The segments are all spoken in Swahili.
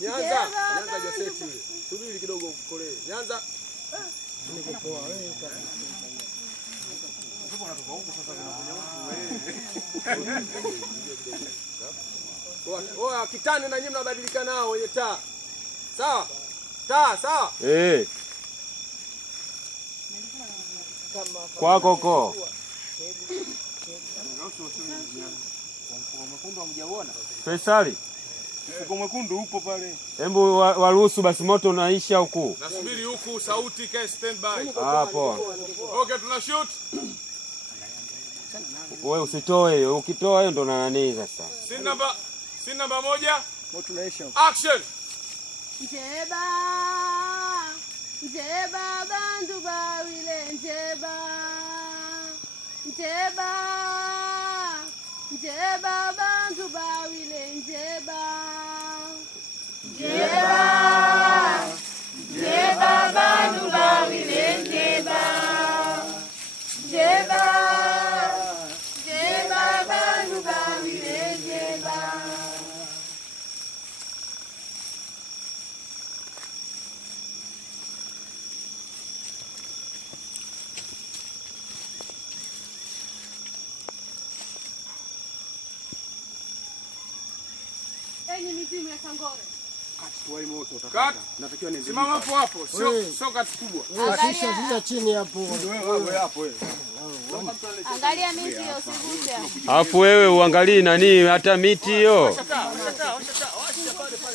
Nyanza jaseti yule. Subiri kidogo ukolee. Nyanza. Nikopoa wewe. Ndipo unatoka huko sasa kwenye huko. Oa kitani na nyinyi mnabadilika nao wenye taa. Sawa? Taa, sawa? Kwako huko. Mwekundu hamjaona? Faisali. Mfuko mwekundu upo pale. Hebu waruhusu basi moto unaisha huku. Nasubiri huku sauti kae standby. Poa. Okay, tuna shoot. Wewe usitoe, ukitoa hiyo ndo nani sasa. Scene number 1. Moto unaisha. Action. Njeba bantu bawile njeba bantu bawile njeba bantu bawile njeba bantu bawile njeba. Enyi mizimu ya Sangore. Kati moto utakata. Natakiwa niende. Simama hapo. Sio kati kubwa. Kisha vile chini hapo. Wewe hapo. Angalia miti hiyo usiguse. Alafu wewe uangalie nani hata miti hiyo.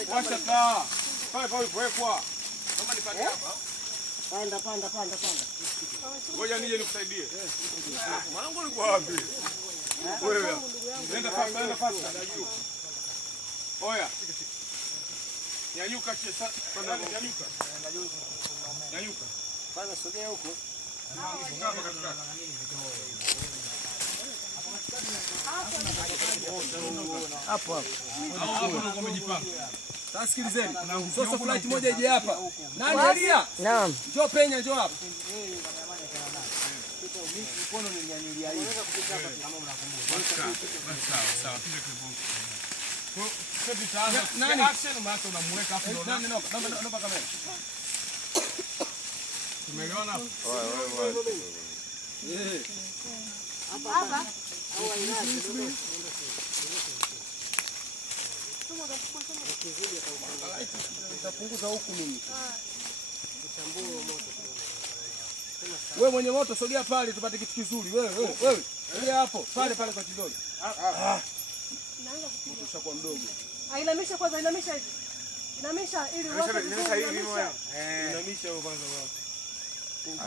Washa taa. Pale wekwa. Kama nipande hapa. Panda. Ngoja nije nikusaidie. Mwanangu ulikuwa wapi? Wewe. Nenda pale. Oya. Nyanyuka chesa. Nyanyuka. Kwanza sogea huko. Hapa katikati. Hapo. Hapo ndio umejipanga. Sasa sikilizeni. Sasa flight moja ije hapa. Nani Elia? Naam. Njoo penya, njoo hapa. Mkono ninyanyulia hivi. Unaweza kupita hapa kama unakumbuka. Sawa. Nani action maana unamweka hapo ndo nani naomba kamera. Tumeelewana hapo? Hapa. Utapunguza huku mimi. Wewe mwenye moto sogea pale tupate kitu kizuri. Wewe. Sogea hapo. Pale kwa kidole. Naanza kupiga. Ushakuwa mdogo. Inamisha kwanza, inamisha hivi. Inamisha ili uweze vizuri. Inamisha wewe kwanza wao.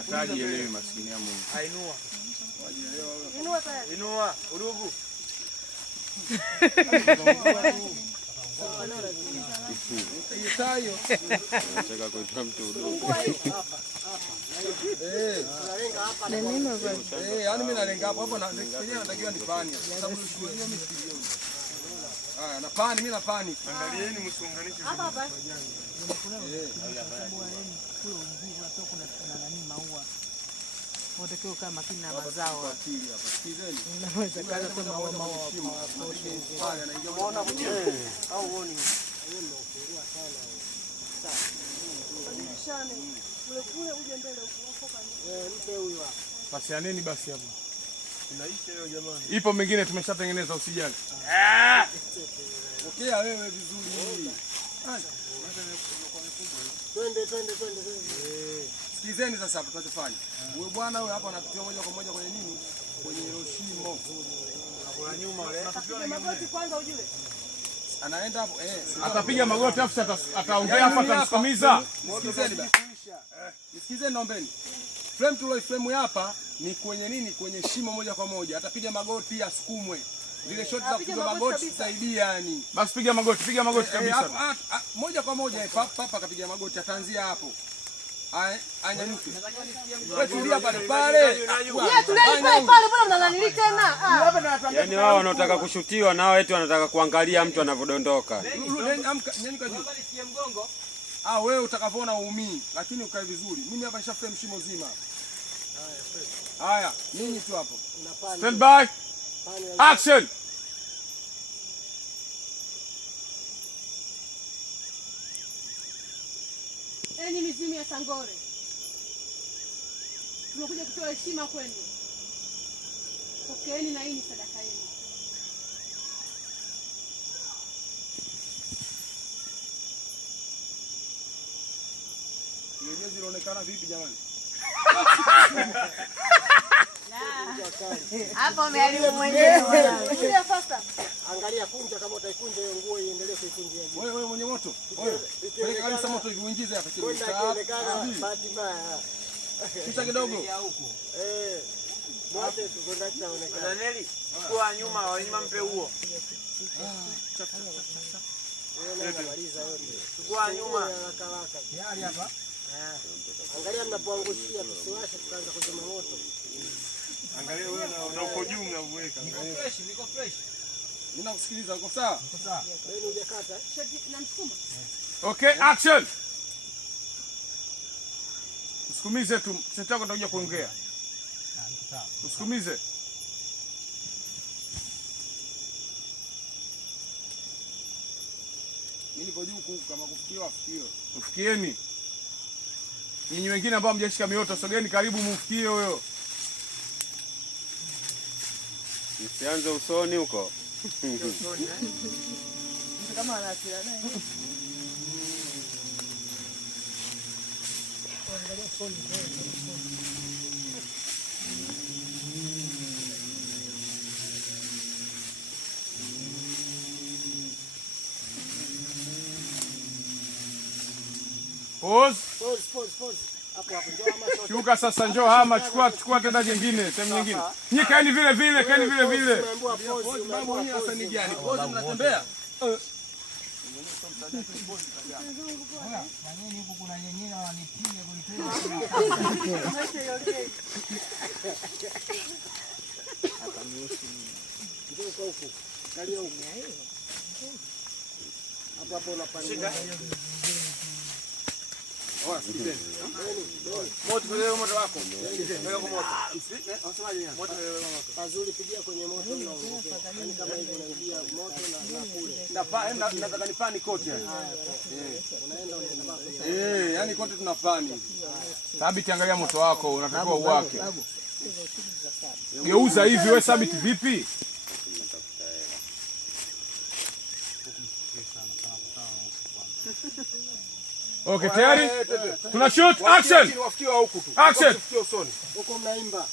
Atajielewe maskini ya Mungu. Ainua. Inua tayari. Inua, udugu. Hiyo. Nataka kuitwa mtu udogo. Yaani mimi nalenga hapo na kenyewe natakiwa ni pani. Sababu hiyo mimi sio. Na pani, mimi na pani. Angalieni msiunganishe. Hapa. Unatakiwa kama makini na mazao. Sikizeni. Unaweza kaza tu maua Pale anaingia muona mwenyewe. Au uone. Badilishane. Kule uje mbele huko. Mpe huyu hapa. Pasianeni basi hapo. Inaisha hiyo jamani. Ipo mengine tumeshatengeneza usijali. Pokea wewe vizuri. Twende. Sikizeni sasa hapo tunachofanya. Wewe bwana wewe hapa anapitia moja kwa moja kwenye nini? Kwenye hilo shimo. Kwa nyuma wale. Anapiga magoti kwanza ujue. Anaenda hapo Atapiga magoti afu ataongea hapa atamsukumiza. Sikizeni basi. Sikizeni naombeni. Frame hapa ni kwenye nini? Kwenye shimo moja kwa moja. Atapiga magoti asukumwe. Zile shoti za kupiga magoti saidia yani. Basi piga magoti kabisa. Moja kwa moja papa akapiga magoti ataanzia hapo. Anyanyuke. Wewe tulia pale. Tulia pale mbona mnananili tena? Yaani wao wanaotaka kushutiwa nao eti wanataka kuangalia mtu anavodondoka. Nyanyuka juu. Wewe utakavyoona uumii, lakini ukae vizuri. Mimi hapa nishaframe shimo zima. Haya, nini tu hapo? Stand by. Action. Enyi mizimu ya Sangore, tumekuja kutoa heshima kwenu. Pokeeni na hii ni sadaka yenu. Kienyeji inaonekana vipi jamani? Hapo umeharibu mwenyewe. Kuja faster. Angalia kunja, kama utaikunja hiyo nguo iendelee kuikunjia. Wewe mwenye moto. Wewe. Peleka kabisa moto uingize hapa chini. Bahati mbaya. Kisha kidogo. Mwache tukwenda kuonekana. Danieli, kwa nyuma mpe huo. Kwa nyuma. Tayari hapa. Angalia mnapoangushia tusiwashe tukaanza kuzima moto. Angalia wewe na uko juu mnaweka. Niko fresh. Mimi nakusikiliza, uko sawa? Uko sawa. Wewe hujakata? Namsukuma. Okay, action. Usikumize tu, sitaki nitakuja kuongea. Sawa. Usikumize. Mimi nipo juu huku, kama kufikiwa afikiwe. Mfikieni. Nyinyi wengine ambao mjashika mioto, sogeni karibu mfikie huyo. Msianze usoni huko. Kama anasira naye. Pause. Pause. Hapo njoo ama shot. Shuka sasa, njoo hama, chukua tena nyingine, sehemu nyingine. Nyie kaeni vile vile. Umeambiwa pause, Mambo yenyewe sasa ni gani? Pause mnatembea? Manyeni huko kuna nyenyera wanipiga kulitoa. Hapa nyeusi. Njoo huko. Kalia huko. Hapo unapanda. Moto kwa moto wako. Weka kwa moto. Unasemaje? Moto moto. Pazuri, pigia kwenye moto na uongee. Yaani kama hivyo unaingia moto na kule. Nataka nipani kote yani. Unaenda bako. Yani kote tunapani. Thabiti, angalia moto wako, unatakiwa uwake. Geuza hivi, wewe Thabiti vipi? Okay, tayari? Tuna shoot, action! Action! Huko mnaimba.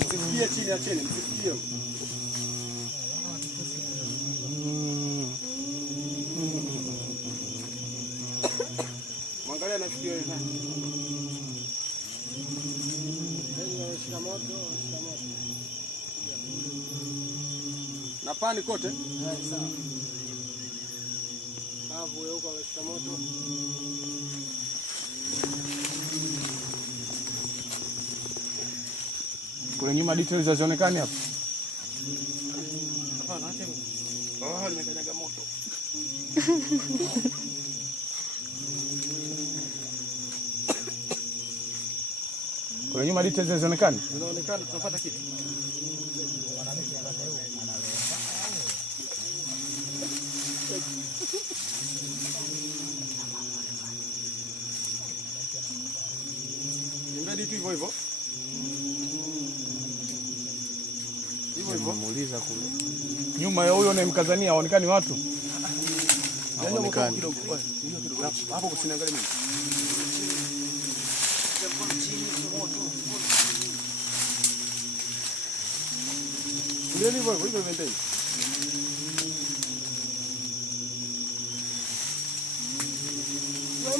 Msifikie chini, acheni, msifikie. Mwangalia nafikia wewe. Shika moto. Na pani kote? Sawa. Babu wewe uko shika moto. Kule nyuma details hazionekani hapa. Hapana, acha mimi. Nimekanyaga moto. Kule nyuma details hazionekani? Inaonekana tunapata kitu. Mbedi tu hivyo hivyo. Muuliza kule. Nyuma ya huyo anayemkazania haonekani watu. Haonekani. Hapo usiniangalie mimi. Ndio hivyo hivyo mbedi.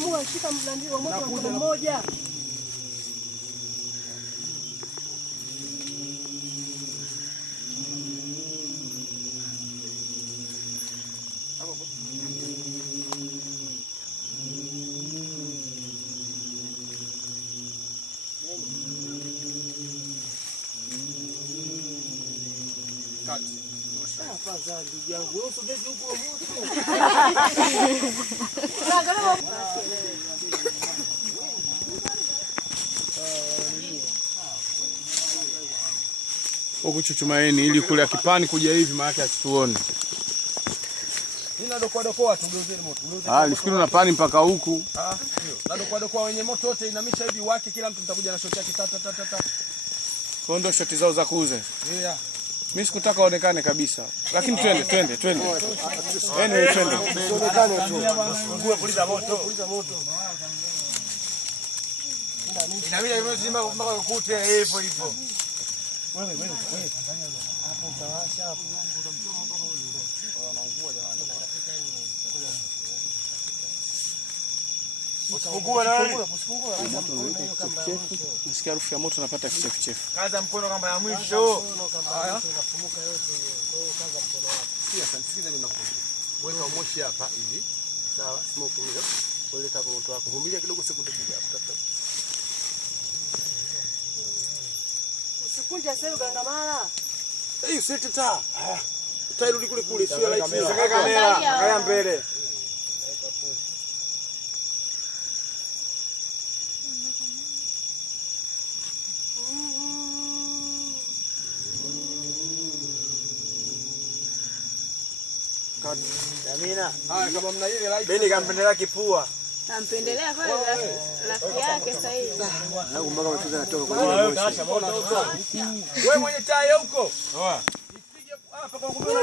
Wewe shika mlandio wa moto kwa mmoja. kati. Afadhali ndugu yangu, wewe usogeze huko moto. Huku chuchumaeni ili kule akipani kuja hivi maana yake asituone. Nina dokoa tugeuzeni moto. Nifikiri unapani mpaka huku. Ndio. Na dokoa wenye moto wote inamisha hivi wake, kila mtu mtakuja na shoti yake ta. Kwa ndo shoti zao za kuuza. Yeah. Mimi sikutaka aonekane kabisa. Lakini twende. Anyway, twende. Aonekane tu. Fungue puliza moto. Inabidi mzima mpaka ukute hivyo. Wewe. Hapo utawasha hapo. Wanaungua jamani. Usifungue nani? Usifungue. Nisikia harufu ya moto napata kichefuchefu. Kaza mkono kamba ya mwisho. Haya. Inafumuka yote hiyo. Kwa hiyo kaza mkono wako. Sikiza mimi nakukwambia. Weka moshi hapa hivi. Sawa, smoke hiyo. Poleka hapo moto wako. Vumilia kidogo sekunde mbili hapo. Usikunje sasa ugangamala. Usete taa. Taa irudi kule sio light. Sika kamera, angalia mbele. Damina. Kama mna ile light. Beni kampendelea kipua. Nampendelea kwa rafiki yake sasa hivi. Wewe mwenye taa huko. Ipige hapa kwa